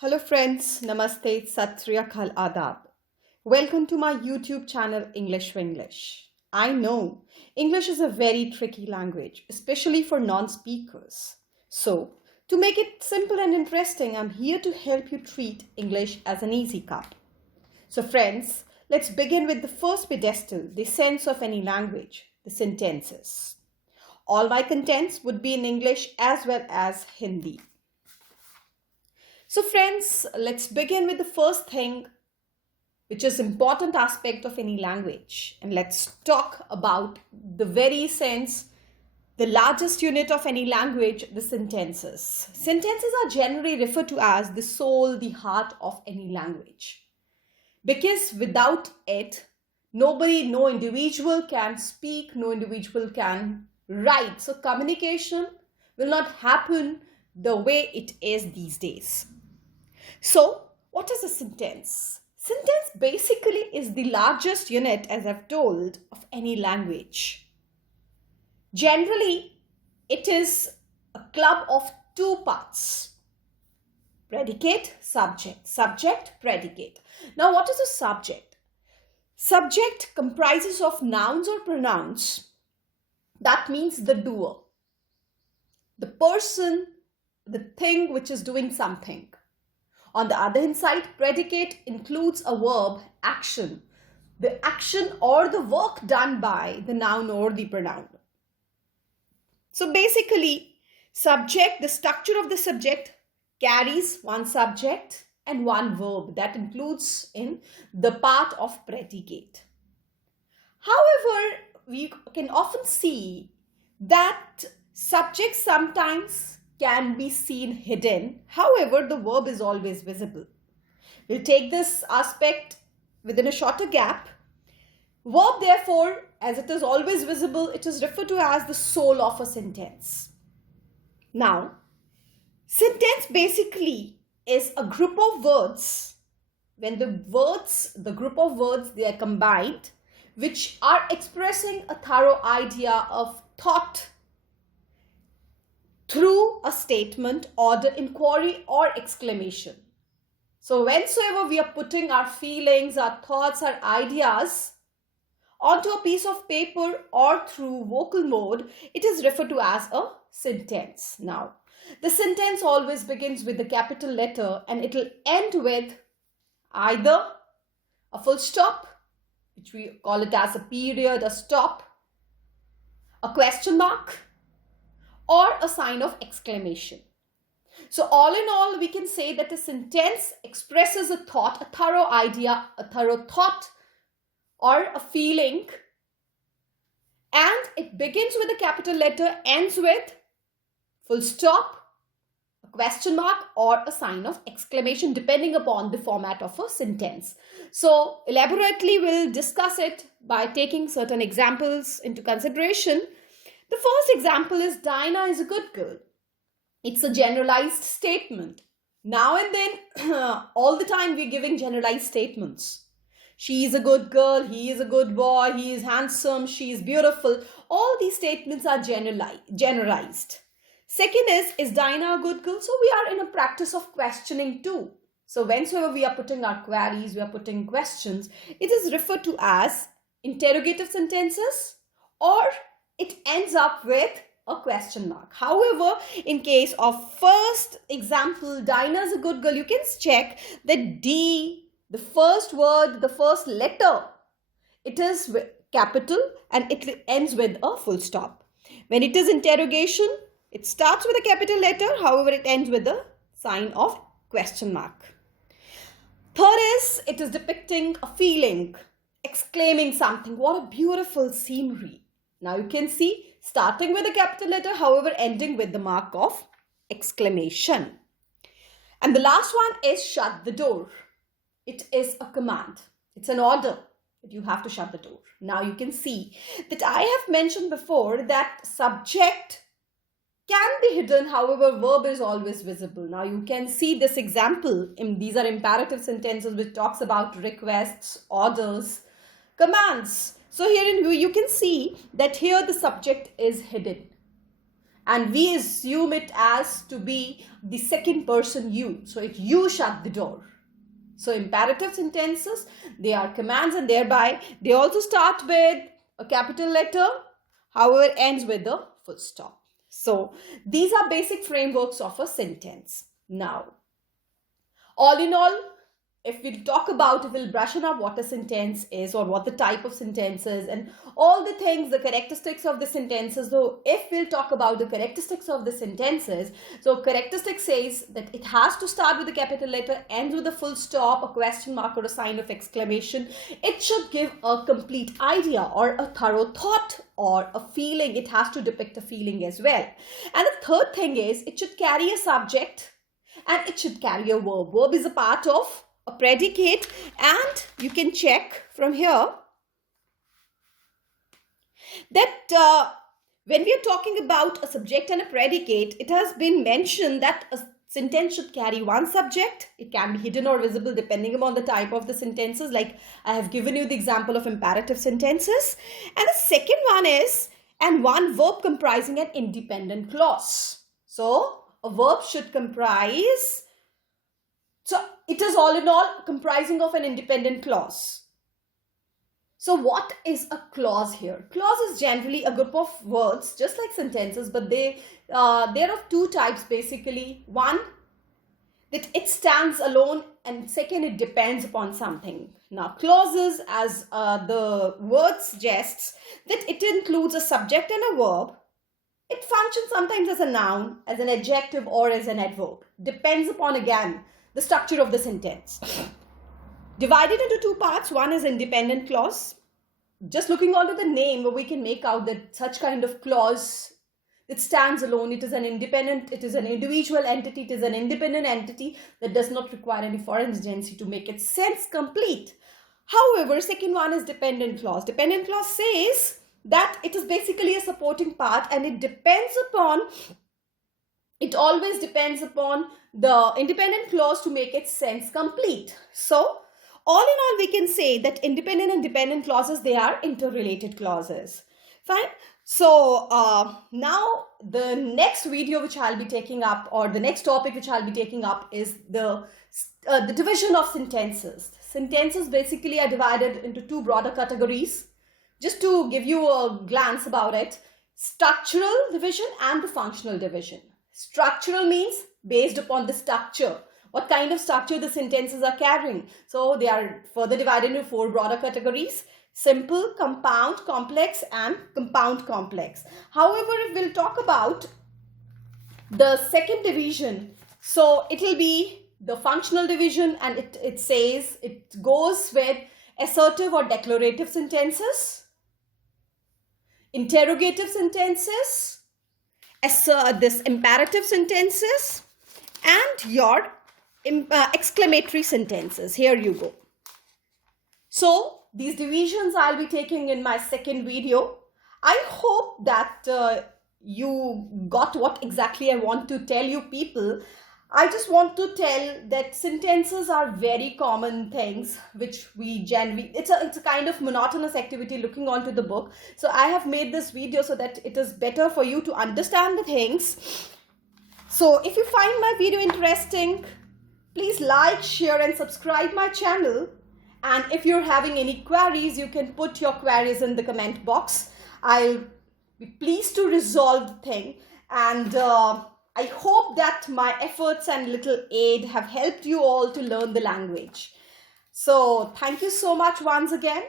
Hello friends, Namaste, Sat Sri Akal, Adab. Welcome to my YouTube channel English-Vinglish. I know English is a very tricky language, especially for non-speakers. So, to make it simple and interesting, I'm here to help you treat English as an easy cup. So friends, let's begin with the first pedestal, the sense of any language, the sentences. All my contents would be in English as well as Hindi. So friends, let's begin with the first thing, which is important aspect of any language. And let's talk about the very sense, the largest unit of any language, the sentences. Sentences are generally referred to as the soul, the heart of any language. Because without it, no individual can speak, no individual can write. So communication will not happen the way it is these days. So, what is a sentence? Sentence basically is the largest unit, as I've told, of any language. Generally, it is a club of two parts. Predicate, subject. Subject, predicate. Now, what is a subject? Subject comprises of nouns or pronouns. That means the doer, the person, the thing which is doing something. On the other hand side, predicate includes a verb, action. The action or the work done by the noun or the pronoun. So basically, subject, the structure of the subject carries one subject and one verb. That includes in the part of predicate. However, we can often see that subjects sometimes can be seen hidden. However, the verb is always visible. We'll take this aspect within a shorter gap. Verb, therefore, as it is always visible, it is referred to as the soul of a sentence. Now, sentence basically is a group of words. When the group of words, they are combined, which are expressing a thorough idea of thought, through a statement, order, inquiry, or exclamation. So whensoever we are putting our feelings, our thoughts, our ideas onto a piece of paper or through vocal mode, it is referred to as a sentence. Now, the sentence always begins with the capital letter and it will end with either a full stop, which we call it as a period, a stop, a question mark, or a sign of exclamation. So all in all, we can say that a sentence expresses a thought, a thorough idea, a thorough thought, or a feeling, and it begins with a capital letter, ends with full stop, a question mark, or a sign of exclamation, depending upon the format of a sentence. So elaborately, we'll discuss it by taking certain examples into consideration. The first example is Dinah is a good girl. It's a generalized statement. Now and then, all the time we're giving generalized statements. She is a good girl, he is a good boy, he is handsome, she is beautiful. All these statements are generalized. Second is Dinah a good girl? So we are in a practice of questioning too. So whensoever we are putting our queries, we are putting questions, it is referred to as interrogative sentences, or it ends up with a question mark. However, in case of first example, Dinah is a good girl, you can check that D, the first word, the first letter, it is capital and it ends with a full stop. When it is interrogation, it starts with a capital letter, however, it ends with a sign of question mark. Third is, it is depicting a feeling, exclaiming something. What a beautiful scenery. Now you can see starting with a capital letter, however, ending with the mark of exclamation. And the last one is shut the door. It is a command. It's an order that you have to shut the door. Now you can see that I have mentioned before that subject can be hidden, however, verb is always visible. Now you can see this example. These are imperative sentences which talks about requests, orders, commands. So here you can see that here the subject is hidden and we assume it as to be the second person you. So if you shut the door. So imperative sentences, they are commands, and thereby they also start with a capital letter, however ends with a full stop. So these are basic frameworks of a sentence. Now, all in all, if we'll brush up what a sentence is, or what the type of sentence is, and all the things, the characteristics of the sentences. So if we'll talk about the characteristics of the sentences, so characteristic says that it has to start with a capital letter, ends with a full stop, a question mark, or a sign of exclamation. It should give a complete idea or a thorough thought or a feeling. It has to depict a feeling as well. And the third thing is it should carry a subject and it should carry a verb. Verb is a part of a predicate, and you can check from here that when we are talking about a subject and a predicate, it has been mentioned that a sentence should carry one subject. It can be hidden or visible depending upon the type of the sentences. Like I have given you the example of imperative sentences. And the second one is, and one verb comprising an independent clause. So a verb should comprise, so it is all in all comprising of an independent clause. So what is a clause here? Clause is generally a group of words, just like sentences, but they're of two types basically. One, that it stands alone, and second, it depends upon something. Now, clauses, as the word suggests, that it includes a subject and a verb. It functions sometimes as a noun, as an adjective, or as an adverb. Depends upon, again, the structure of the sentence. Divided into two parts. One is independent clause. Just looking onto the name, we can make out that such kind of clause, it stands alone. It is an independent, it is an individual entity, it is an independent entity that does not require any foreign agency to make its sense complete. However, second one is dependent clause. Dependent clause says that it is basically a supporting part, and it always depends upon the independent clause to make its sense complete. So, all in all, we can say that independent and dependent clauses, they are interrelated clauses. Fine. So, now the next video which I'll be taking up, or the next topic which I'll be taking up, is the division of sentences. Sentences basically are divided into two broader categories. Just to give you a glance about it, structural division and the functional division. Structural means based upon the structure, what kind of structure the sentences are carrying. So they are further divided into four broader categories: simple, compound, complex, and compound complex. However, if we'll talk about the second division, so it will be the functional division, and it says it goes with assertive or declarative sentences, interrogative sentences, this imperative sentences, and your exclamatory sentences. Here you go. So these divisions I'll be taking in my second video. I hope that you got what exactly I want to tell you people. I just want to tell that sentences are very common things which we generally, it's a kind of monotonous activity looking onto the book. So I have made this video so that it is better for you to understand the things. So if you find my video interesting, please like, share, and subscribe my channel. And if you're having any queries, you can put your queries in the comment box. I'll be pleased to resolve the thing. And I hope that my efforts and little aid have helped you all to learn the language. So thank you so much once again,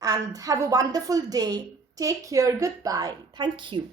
and have a wonderful day. Take care. Goodbye. Thank you.